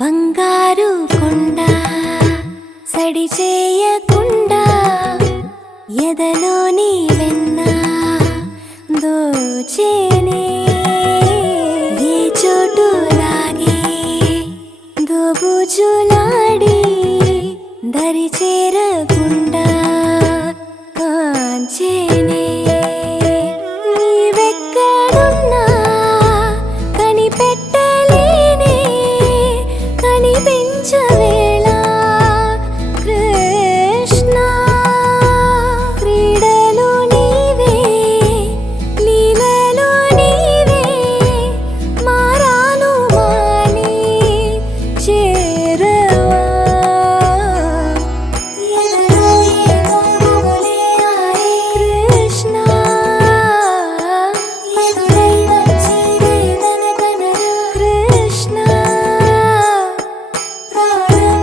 బంగారు కొండ సడి చేయకుండా ఎదలోని వెన్న దోచేనే ఏ చోటు లాగే దోబుజులాడి దరి చేరకుండా కాంచేనే నీవెక్కడున్నా కనిపెట్టలేనే కనిపించవేళ కృష్ణ క్రీడలు నీవే లీలలు నీవే మారాను మాని చేరవా ఎదలో ఏమో మొగలే ఆరే కృష్ణ ఎదురై వచ్చి వేదన కనరా కృష్ణ ప్రాణం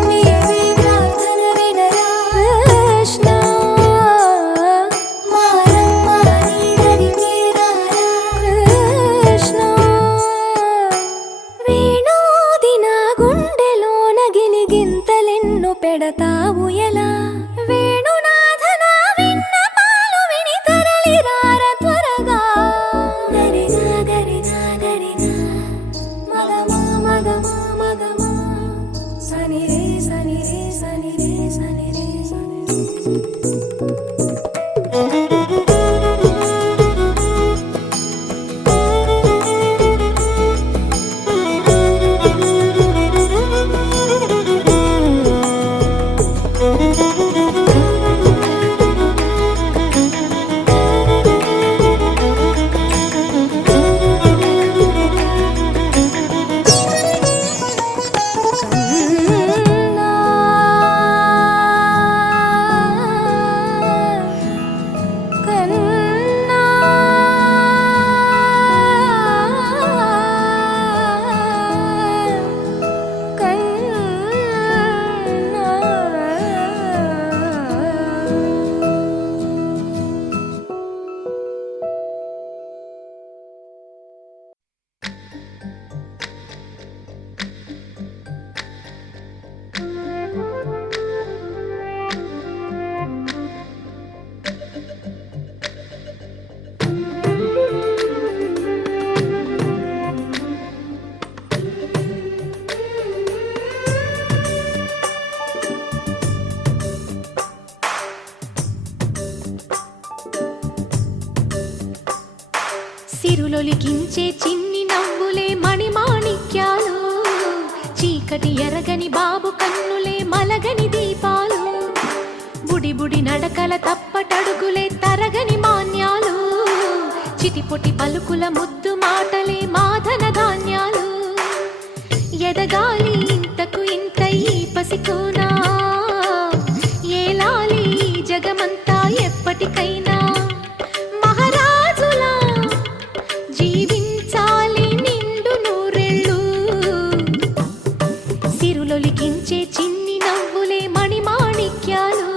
చీకటి ఎరగని బాబు కన్నులే మలగని దీపాలు, బుడి బుడి నడకల తప్పటడుగులే తరగని మాన్యాలు, చిటిపొటి పలుకుల ముద్దు మాటలే మాధన ధాన్యాలు. ఎదగాలి ఇంతకు ఇంత ఈ పసికోనా, ఏలాలి జగమంతా ఎప్పటికైనా, మహారాజులా జీవించాలి నిండు నూరెళ్ళు. సిరులొలికించే చిన్ని నవ్వులే మణిమాణిక్యాలు,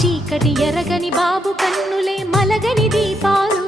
చీకటి ఎరగని బాబు కన్నులే మలగని దీపాలు.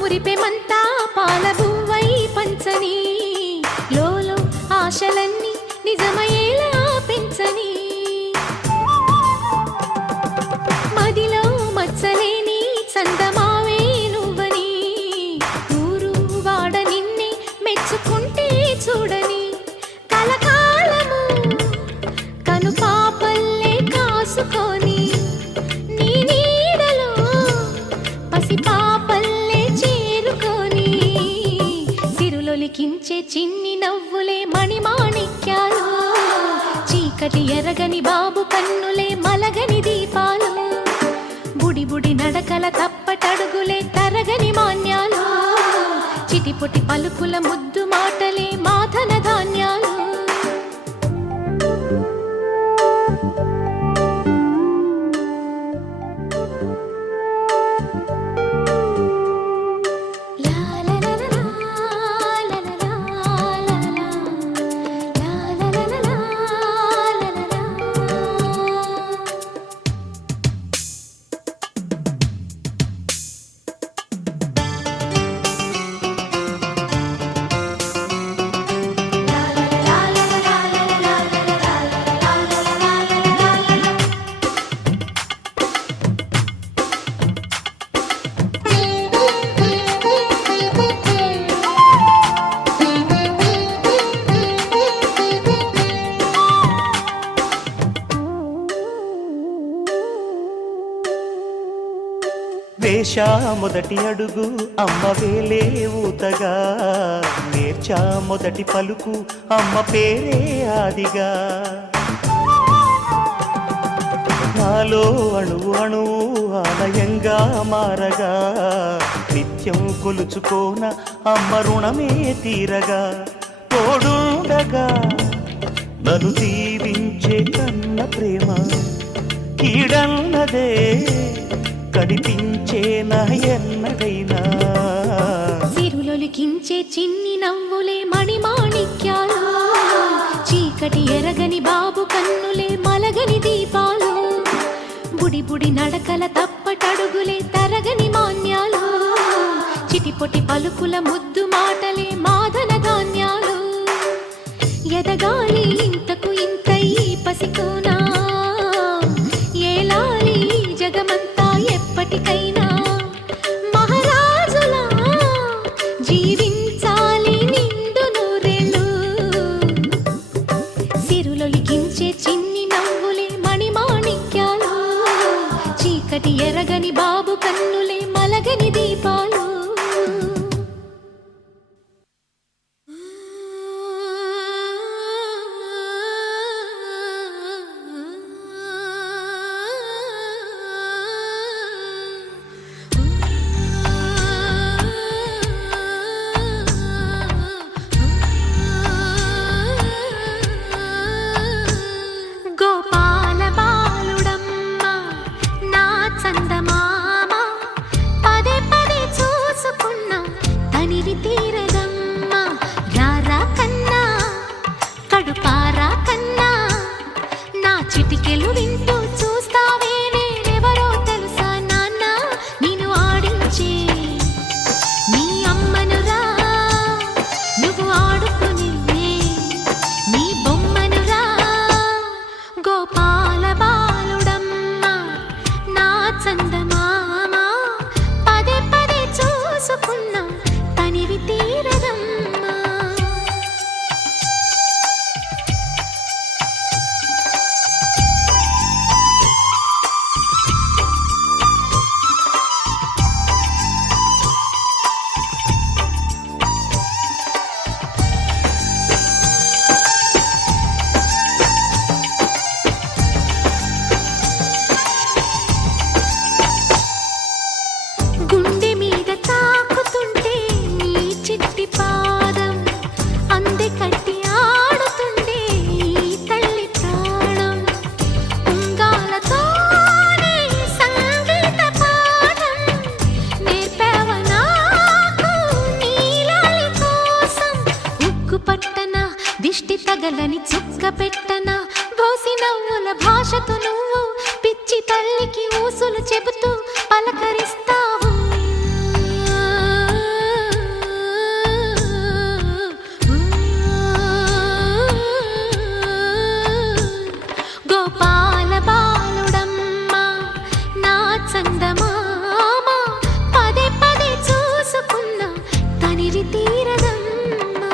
మురిపెమంతా పాలబువ్వై పంచని, లోలో ఆశలన్నీ నిజమయ్యేలా పెంచని, మదిలో మచ్చలేని చందమావే నువ్వని, ఊరు వాడ నిన్నే మెచ్చుకుంటే చూడని, కలకాలము కను పాపల్లే కాసుకొని, నీ నీడలో పసిపాపల్లే లిఖించే చిన్ని నవ్వులే మణిమాణిక్యాలు, చీకటి ఎరగని బాబు కన్నులే మలగని దీపాలు, బుడి బుడి నడకల తప్పటడుగులే తరగని మాన్యాలు, చిటిపొటి పలుకుల ముద్దు మాటలే మాధన ధాన్యాలు. వేశా మొదటి అడుగు అమ్మ వేలే ఊతగా, నేర్చా మొదటి పలుకు అమ్మ పేరే ఆదిగా, నాలో అణువు అణువు ఆలయంగా మారగా, నిత్యం కొలుచుకోన అమ్మ రుణమే తీరగా, తోడుండగా నన్ను దీవించే కన్న ప్రేమ కీడన్నదే కనిపించే నా ఎన్నడైనా. సిరులొలికించే చిన్ని నవ్వులే మణిమాణిక్యాలు, చీకటి ఎరగని బాబు కన్నులే మలగని దీపాలు, బుడి బుడి నడకల తప్పటడుగులే తరగని మాన్యాలు, చిటిపొటి పలుకుల ముద్దు మాటలే మాధన ధాన్యాలు. ఎదగాలి ఇంతకు ఇంత ఈ పసికోనా, ఏలాలి జగమంతా ఎప్పటికైనా, మహారాజులా జీవించాలి నిండు నూరెళ్ళు. సిరులొలికించే చిన్ని నవ్వులే మణిమాణిక్యాలు, చీకటి ఎరగని బాబు కన్నులే మలగని దీపాలు. ఘోసి నవ్వుల భాషతో నువ్వు పిచ్చి తల్లికి ఊసులు చెబుతూ పలకరిస్తావు. గోపాల బాలుడమ్మ నా చందమామ పదే పదే చూసుకున్న తనివి తీరదమ్మా.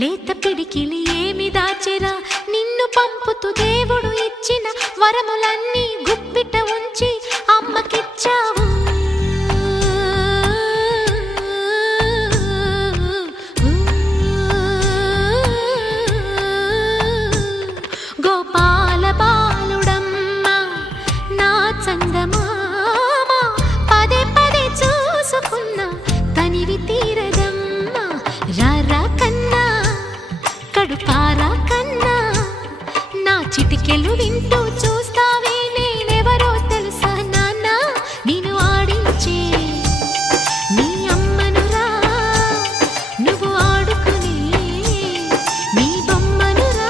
లేత పిడికిలి ఏమి దాచెరా నిన్ను పంపుతూ దేవుడు ఇచ్చిన వరములన్నీ గుప్పిట ఉంచి అమ్మకిచ్చావు. గోపాల బాలుడమ్మ నా చందమామ పదే పదే చూసుకున్న తనివి తీరదమ్మా. రారా కన్నా కడుపారా కన్నా నా చిటికెలు వింటూ చూస్తావే నేనెవరో తెలుసా నాన్న. నేను ఆడించే నీ అమ్మనురా నువ్వు ఆడుకునే నీ బొమ్మనురా.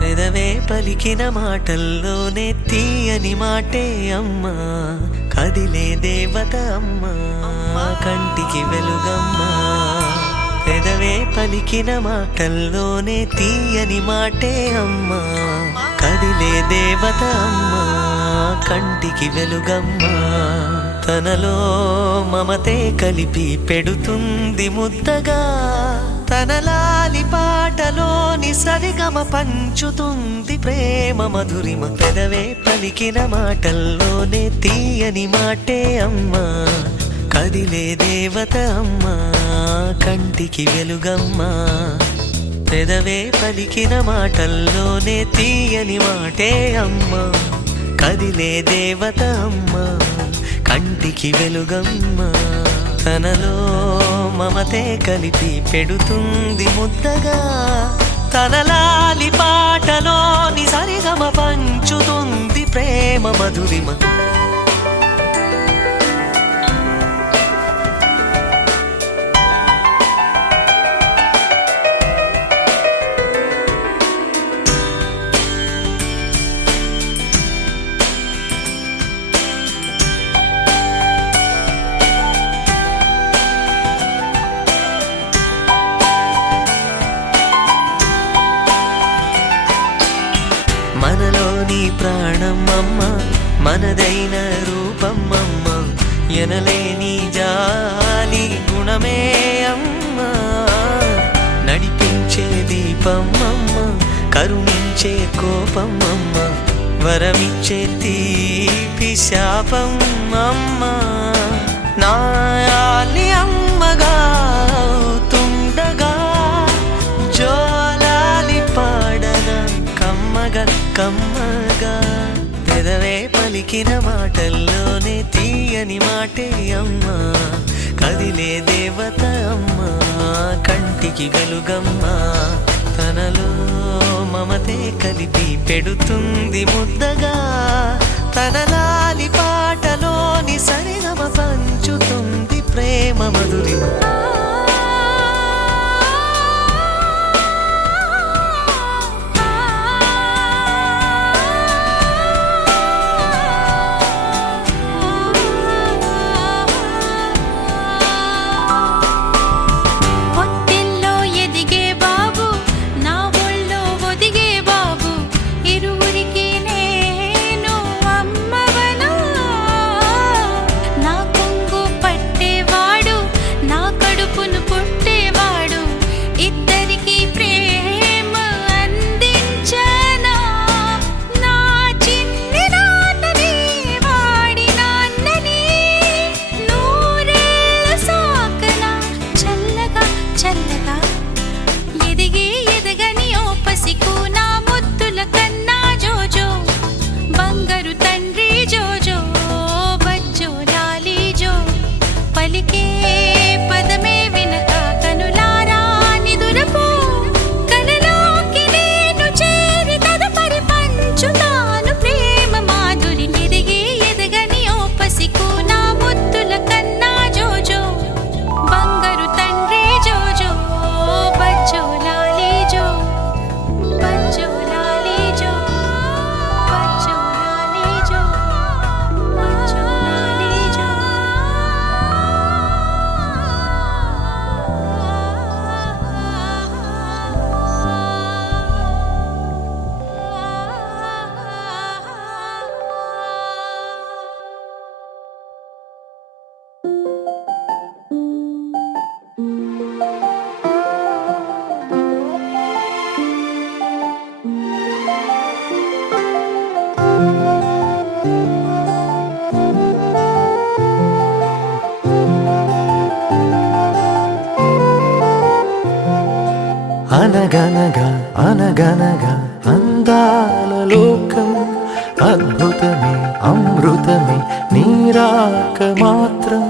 పెదవే పలికిన మాటల్లోనే తీయని మాటే అమ్మా, కదిలే దేవత అమ్మా, కంటికి వెలుగమ్మా. పెదవే పలికిన మాటల్లోనే తీయని మాటే అమ్మా, కదిలే దేవత అమ్మా, కంటికి వెలుగమ్మా. తనలో మమతే కలిపి పెడుతుంది ముద్దగా, తనలాలి పాటలోని సరిగమ పంచుతుంది ప్రేమ మధురిమ. పెదవే పలికిన మాటల్లోనే తీయని మాటే అమ్మా, కదిలే దేవత అమ్మా, కంటికి వెలుగమ్మా. పెదవే పలికిన మాటల్లోనే తీయని మాటే అమ్మా, కదిలే దేవత అమ్మా, కంటికి వెలుగమ్మా. తనలో మమతే కలిపి పెడుతుంది ముద్దగా, తనలాలి పాటలోని సరిగమ పంచుతుంది ప్రేమ మధురిమ. మనలోని ప్రాణమమ్మ, మనదైన రూపమమ్మ, ఎనలేని జాలి గుణమే అమ్మ. నడిపించే దీపమమ్మ, కరుణించే కోపమమ్మ, వరమిచ్చే తీపి శాపమమ్మ. నాయాలి అమ్మగా తుండగా జోలాలి పాడన కమ్మగా కమ్మగా. పెదవే పలికిన మాటల్లోనే తీయని మాటే అమ్మా, కదిలే దేవత అమ్మా, కంటికి వెలుగమ్మా. తనలో మమతే కలిపి పెడుతుంది ముద్దగా, తనలాలి పాటలోని అనగనగా అనగనగా అందాల లోకం అద్భుతమే అమృతమే నీరాక మాత్రం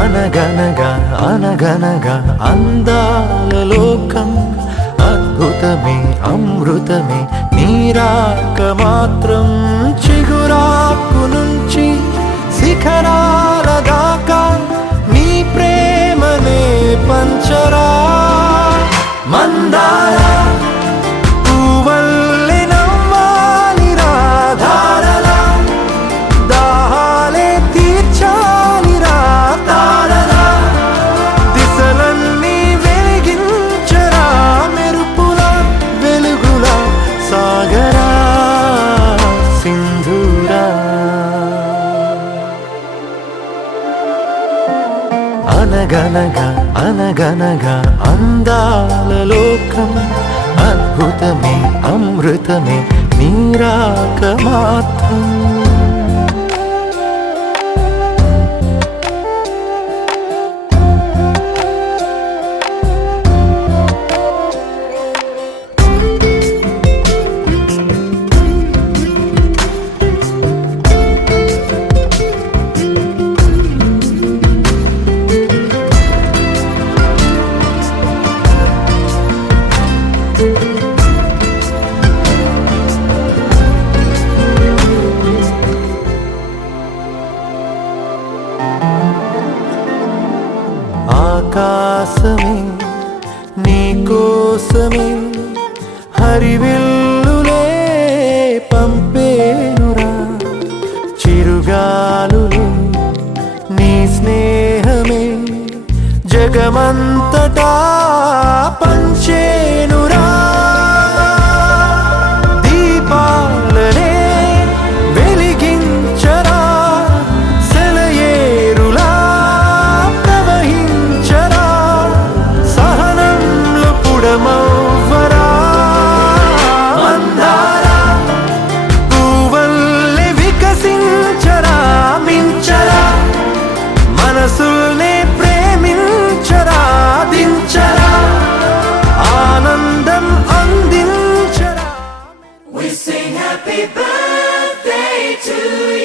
అనగనగా అనగనగా అందాల లోకం అద్భుతమే అమృతమే నీరాక మాత్రం చిగురాకు నుంచి శిఖరాల దాకా నీ ప్రేమనే పంచరా మందార పువ్వల్లె నవ్వాలి రాధారలా దాహాలే తీర్చాలి తారలా దిశలన్నీ వెలిగించరా మెరుపులా వెలుగులా సాగరా సింధూరా అనగనగా అనగనగా అందాల లోకం అద్భుతమే అమృతమే నీరాక మాత్రం ఆకాశమే నీకోసమే హరివిల్లులే పంపేనురా చిరుగాలులే నీ స్నేహమే జగమంతటా పంచేనురా దీపాలనే వెలిగించరా సెలయేరులా ప్రవహించరా సహనంలో పుడమవ్వరా మందార పువ్వల్లె వికసించరా మించరా మనసుల్నే ప్రేమించరా దించరా ఆనందం అందించరా We sing happy birthday to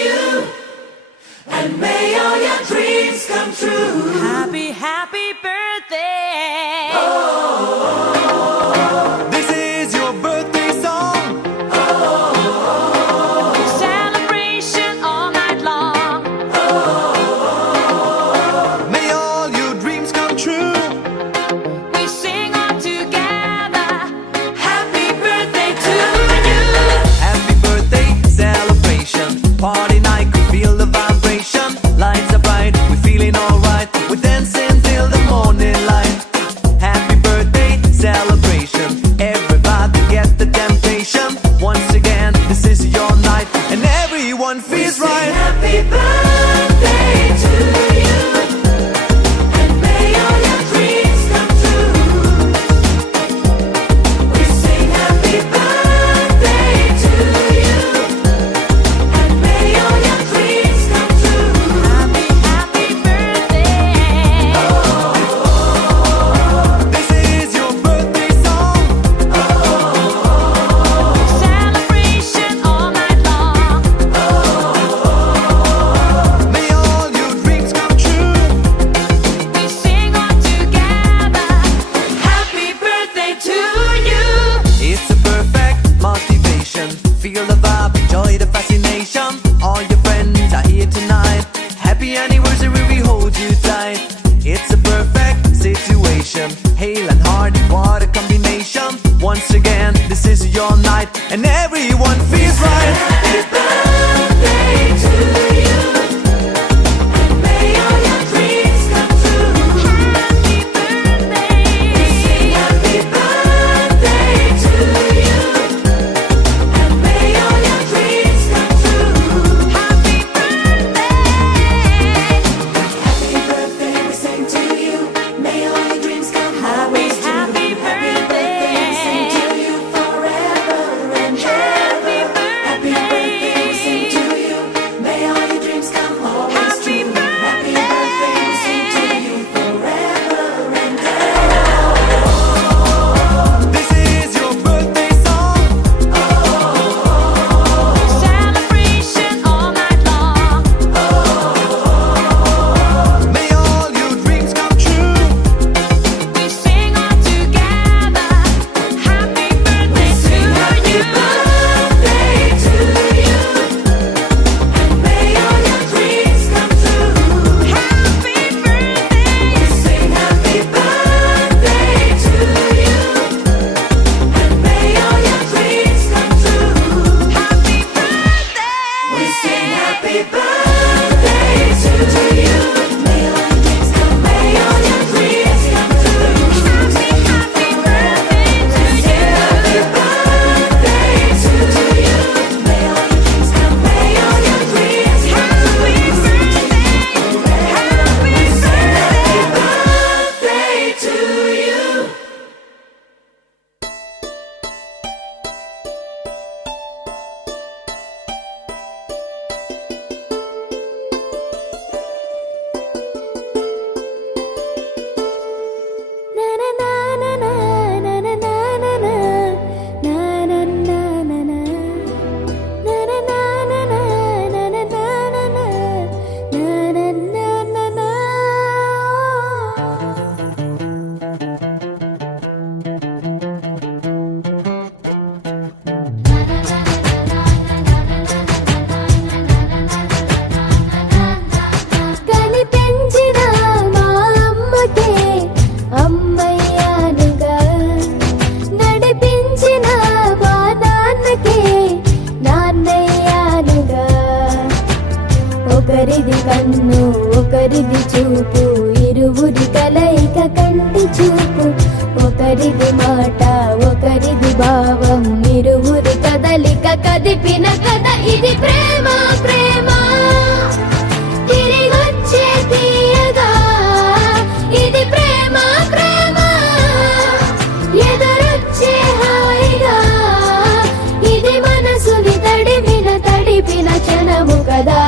you, and may all your dreams come true. Happy, happy birthday! This is your birthday song. Celebration all night long. May all your dreams come true. We sing all together. Happy birthday to you. Happy birthday celebration. Party night, we feel the vibration. Lights are bright, we feeling alright. We dancing till the morning light. Happy birthday celebration. Everybody get the temptation. Once again, this is your night, and everyone feels Sing right. happy birthday to you, and may all your dreams come true. We sing happy birthday to you, and may all your dreams come true. Happy, happy birthday! This is your birthday song. Celebration all night long. May all your dreams come true. We sing all together. Happy birthday to you. It's a perfect motivation. Feel the vibe, enjoy the fascination. All your friends are here tonight. Happy anniversary, we hold you tight. It's a perfect situation. Hale and hard, what a combination. Once again, this is your night, and everyone feels right. Happy birthday to you, and may all your dreams come true. Happy birthday! Sing happy birthday to you, and may all your dreams come true. Happy birthday! Happy birthday, we sing to you. May all your dreams come always true. Happy birthday! We sing to you forever and ever. Happy birthday కని పెంచిన మా అమ్మకే అమ్మయ్యానుగా, నడిపించిన మా నాన్నకే నాన్నయ్యానుగా. ఒకరిది కన్ను ఒకరిది చూపు, ఇరువురి కలయిక కంటి చూపు. ఒకరిది మాట ఒకరిది భావం, ఇరువురి కదలిక కదిపిన కథ ఇది ప్రేమ. ప్రేమ తిరిగొచ్చే తీయగా, ఇది ప్రేమ. ప్రేమ ఎదురొచ్చే హాయిగా, ఇది మనసుని తడిపిన క్షణము కదా.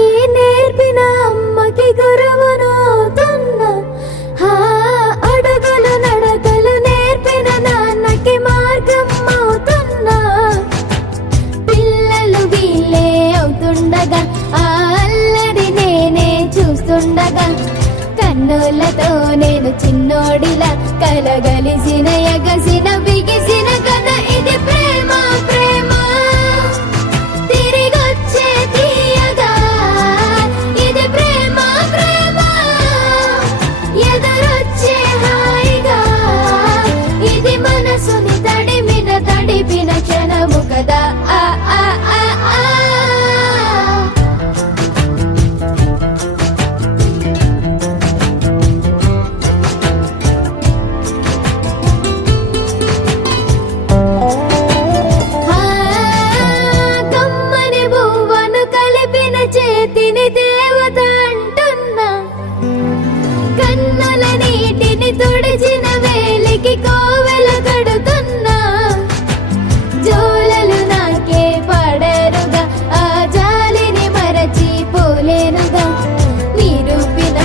ఈ నేర్పిన అమ్మకి గురువునవుతున్నా, అడుగులు నడకలు నేర్పిన నాన్నకి మార్గం అవుతున్నా. పిల్లలు వీళ్ళే అవుతుండగా, ఆ అల్లరి నేనే చూస్తుండగా, కన్నులతో నేను చిన్నోడిలా కలగలిసిన ఎగసిన బిగిసిన కథ ఇది ప్రేమ. ప్రేమ తిరిగొచ్చే తీయగా, ఇది ప్రేమ. ప్రేమ ఎదురొచ్చే హాయిగా, ఇది మనసుని తడిపిన క్షణము కదా. ఆ ఆ ఆ ఆ కమ్మని బువ్వను కలిపిన చేతిని దేవత అంటున్నా, కన్నుల నీటిని తుడిచిన వేలికి కోవెల కడుతున్నా. జోలలు నాకే పడరుగా, ఆ జాలిని మరచి పోలేనుగా. నిరూపిన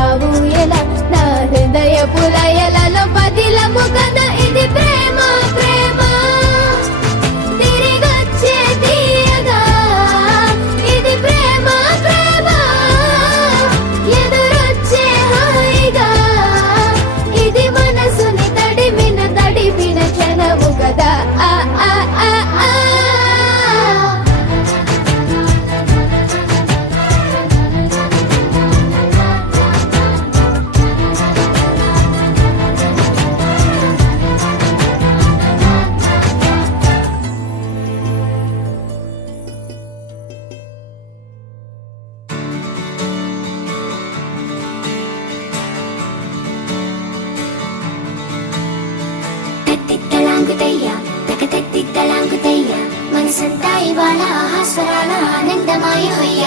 ఆ ఊయల నా హృదయ పులయలలో పదిలము కదా. ఇది ప్రేమ. ప్రేమ తిరిగొచ్చే తీయగా, ఇది ప్రేమ. ప్రేమ ఎదురొచ్చే హాయిగా, ఇది మనసుని తడిపిన క్షణము కదా. ఆ ఆ ఆ ఆ తత్తిత్తలాంగుతయ్య తకతత్తిత్తలాంగుతయ్య, మనసంతా ఇవాళ ఆహాస్వరాల ఆనందమాయ హొయ్య.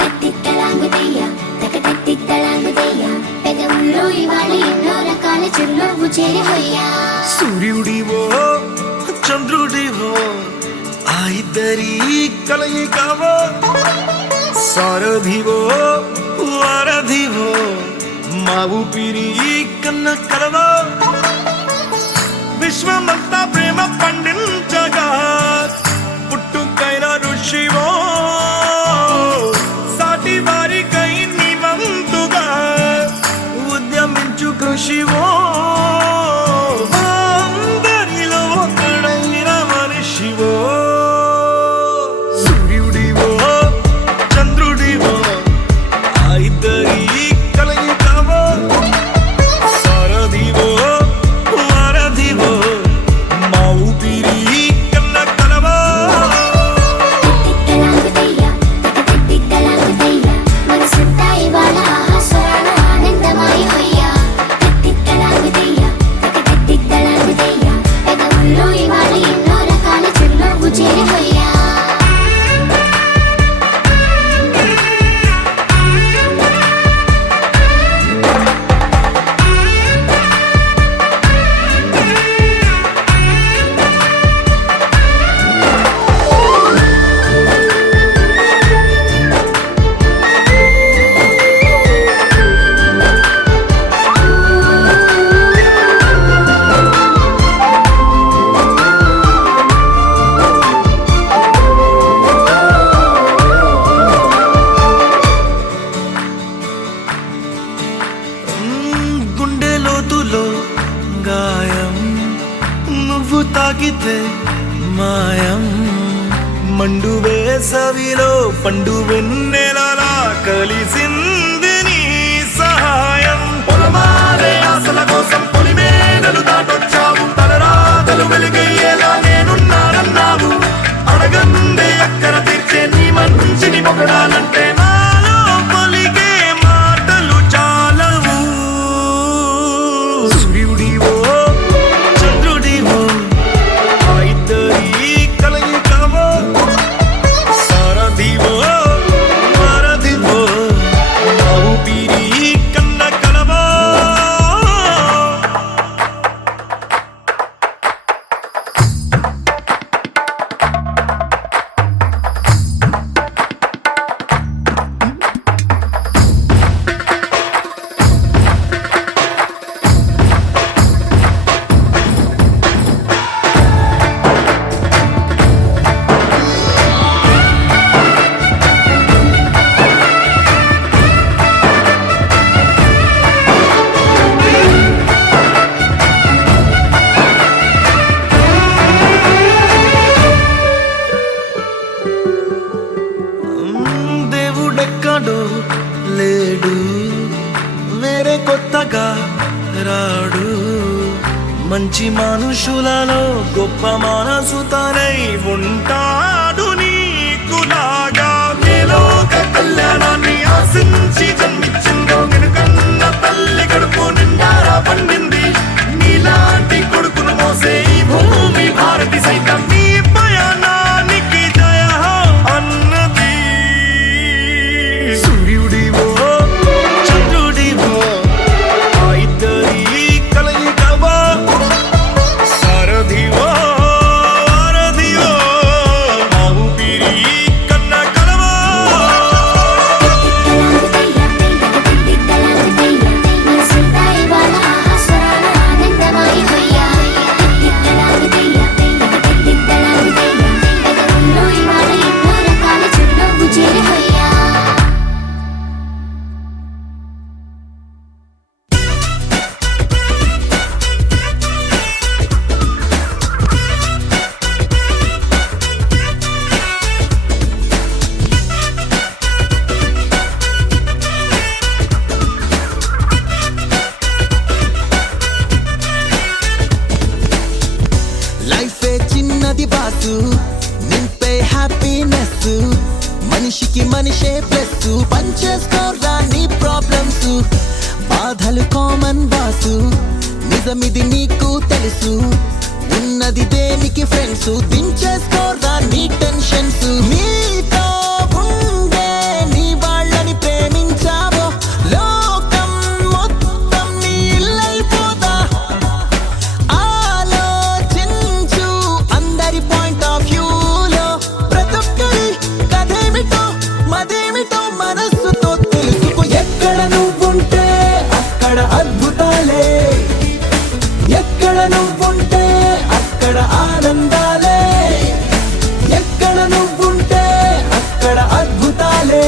తత్తిత్తలాంగుతయ్య తకతత్తిత్తలాంగుతయ్య, పెదవుల్లో ఇవాళ ఎన్నో రకాల చిరునవ్వు చేరి హొయ్య. సూర్యుడివో చంద్రుడివో, ఆ ఇద్దరి కలయికవో. సారథివో వారధివో, మా ఊపిరి కన్న కలవో. విశ్వమంతా ప్రేమ పండించగా, పుట్టుకైన ఋషివో. సాటి వారికై నివంతుగా ఉద్యమించు కృషివో. అందరిలో ఒకడైన మనిషివో. సూర్యుడివో చంద్రుడివో, ఆ ఇద్దరి కలయికవో. సారథివో వారధివో, మా ఊపిరి కన్న కలవో. తత్తిత్తలాంగుతయ్య వేసవిలో పండు వెన్నెలలా కలిసింది నీ సహాయం పొలమారే ఆశల కోసం పొలిమేనలు దాటొచ్చావు తలరాతలు వెలుగయ్యేలా నేనున్నానన్నావు అడగందే అక్కర తీర్చే నీ మంచిని పొగడాలంటే నాలో పలికే మాటలు చాలవు సూర్యుడివో చంద్రుడివో ఆ ఇద్దరి కలయికవో సారథివో వారధివో నా ఊపిరి కన్న కలవో దేవుడెక్కడో లేడు వేరే కొత్తగా రాడు మంచి మనుషులలో గొప్ప మనసు తనై ఉంటాడు నీకులాగా మేలోక కళ్యాణాన్ని ఆశించి జన్మించిందో వెనుకన్న తల్లి కడుపు నిండారా పండింది నీలాంటి కొడుకును మోసే ఈ భూమి భారతి సైతం నీ పయనానికి జయ అన్నది సూర్యుడివో చంద్రుడివో ఆ ఇద్దరి కలయికవో సారథివో వారధివో నా ఊపిరి కన్న కలవో మనసంతా ఇవాళ ఆస్వరాల ఆనందమాయి హొయ్యా తిత్తలాగుతయ్యా తిత్తలాగుతయ్యా పెదవుల్లో ఇవాళ ఎన్నో రకాల చిరునవ్వు చేరి హొయ్యా లైఫే చిన్నది బాసు నింపే హ్యాపీనెస్ మనిషికి మనిషే ప్లస్ పంచేసుకోరా నీ ప్రాబ్లమ్స్ బాధలు కామన్ బాసు నిజమిది నీకు తెలుసు ఉన్నది దేనికి ఫ్రెండ్స్ దించేసుకోరా నీ టెన్షన్స్ నీతో ఉండే నీ వాళ్ళని ప్రేమించావో లోకం మొత్తం నీ ఇల్లైపోదా ఆలోచించు అందరి పాయింట్ ఆఫ్ వ్యూలో ప్రతొక్కరి కథేమిటో మదేమిటో మనస్సుతో తెలుసుకో ఎక్కడ నువ్వుంటే అక్కడ అద్భుతాలే ఎక్కడ నువ్వుంటే అక్కడ ఆనందాలే ఎక్కడ నువ్వుంటే అక్కడ అద్భుతాలే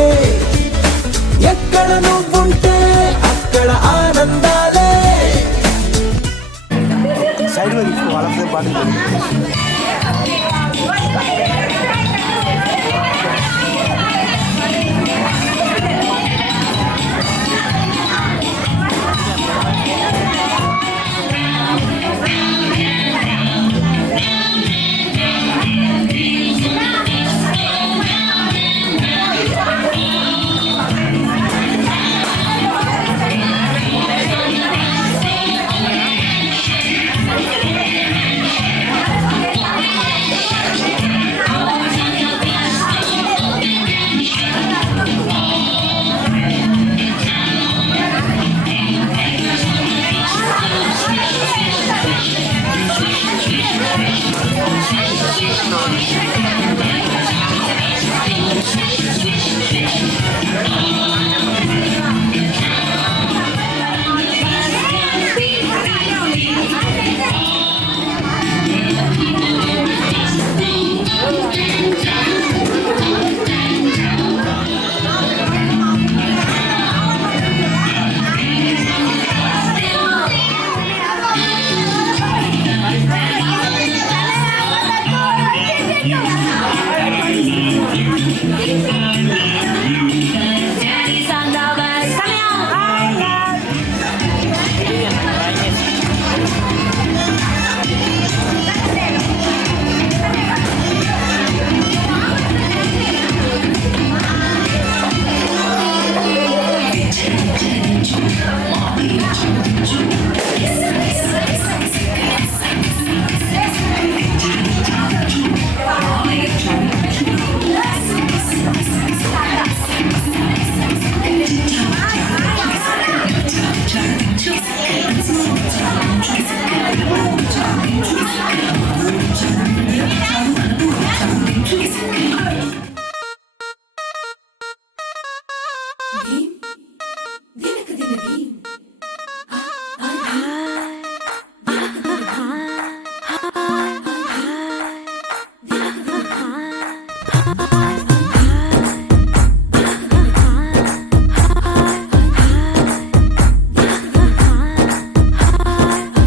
ఎక్కడ నువ్వుంటే అక్కడ ఆనందాలే సైడ్ తీసుకో వాళ్ళతో పాటు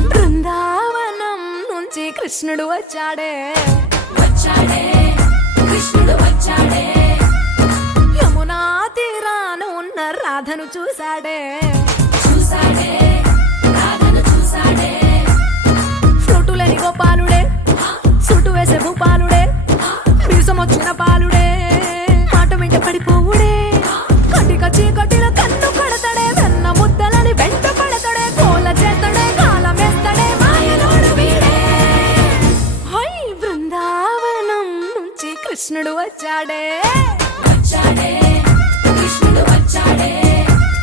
బృందావనం నుంచి కృష్ణుడు వచ్చాడే యమునా తీరాన ఉన్న రాధను చూశాడే ఫ్లూటులేని గోపాలుడే సుటు వేసే భూపాలుడే మీసమొచ్చిన పాలుడే మాట వెంట పడిపోవుడే కటిక చీకటిలో కన్ను పడతాడే వెన్న ముద్దలని వెంట పడతాడే కోల చేతడే కాలమేస్తాడే మాయలోడు వీడే హై బృందావనం నుంచి కృష్ణుడు వచ్చాడే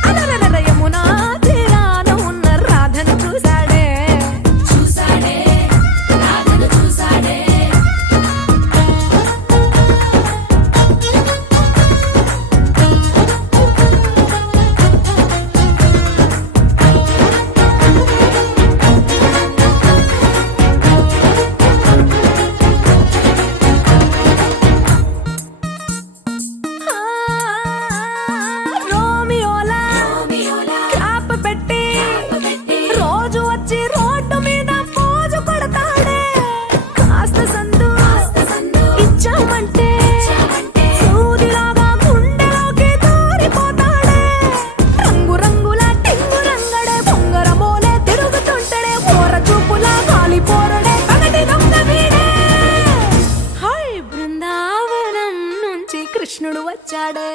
అలరలర యమునా తీరాన ఉన్న రాధను చూశాడే రోమియోలా క్యాప్ పెట్టి రోజు వచ్చి రోడ్డు మీద పోజు కొడతాడే కాస్త సందు ఇచ్చామంటే సూదిలాగా గుండెలోకి దూరిపోతాడే రంగు రంగుల టింగు రంగడే బొంగరమోలే తిరుగుతుంటాడే ఓర చూపులా గాలి పోరడే పగటి దొంగ వీడే హై బృందావనం నుంచి కృష్ణుడు వచ్చాడే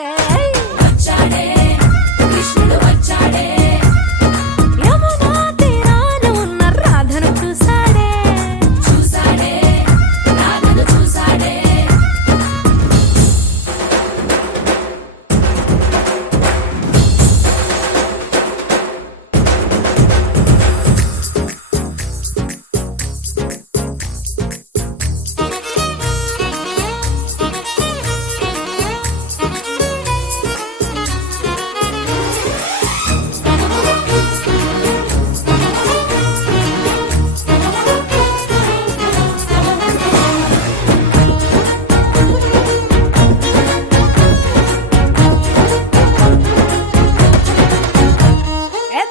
యమునా తీరాన ఉన్న రాధను చూశాడే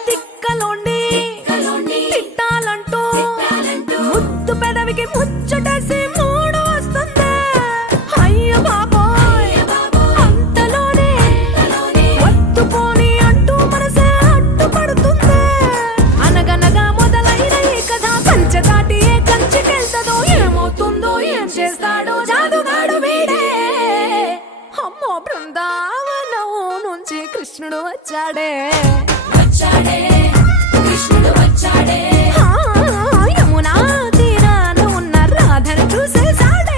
తిక్కలోండి తిట్టాలంటూ ముద్దు పెదవికి ముచ్చటేసి మూడు వస్తుంది అయ్య బాబోయ్ అంతలోనే వత్తుకోని అంటూ మనసే అడ్డుపడుతుంది అనగనగా మొదలైన ఈ కథ కంచె దాటి ఏ కంచికెళ్తదో ఏమవుతుందో ఏం చేస్తాడో జాదుగాడు వీడే అమ్మో బృందావనం నుంచి కృష్ణుడు వచ్చాడే ఆ, యమునా తీరాన ఉన్న రాధను చూసేశాడే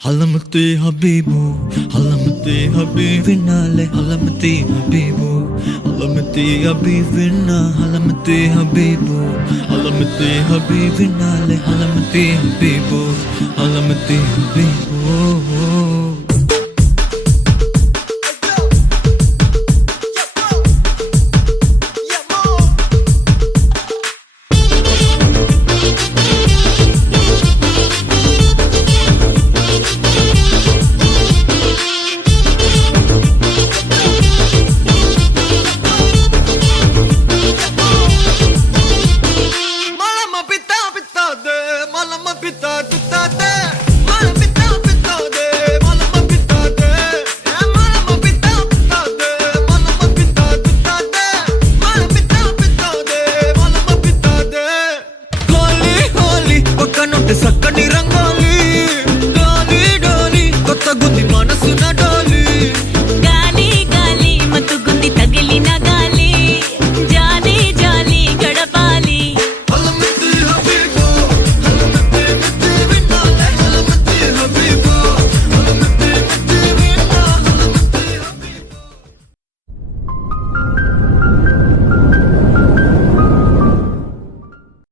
Halamati Habibu, Halamati Habibinale, Halamati Habibu, Halamati Habibina, Halamati Habibu, Halamati Habibinale, Halamati Habibu, Halamati Habibu. సక్కని రంగోలి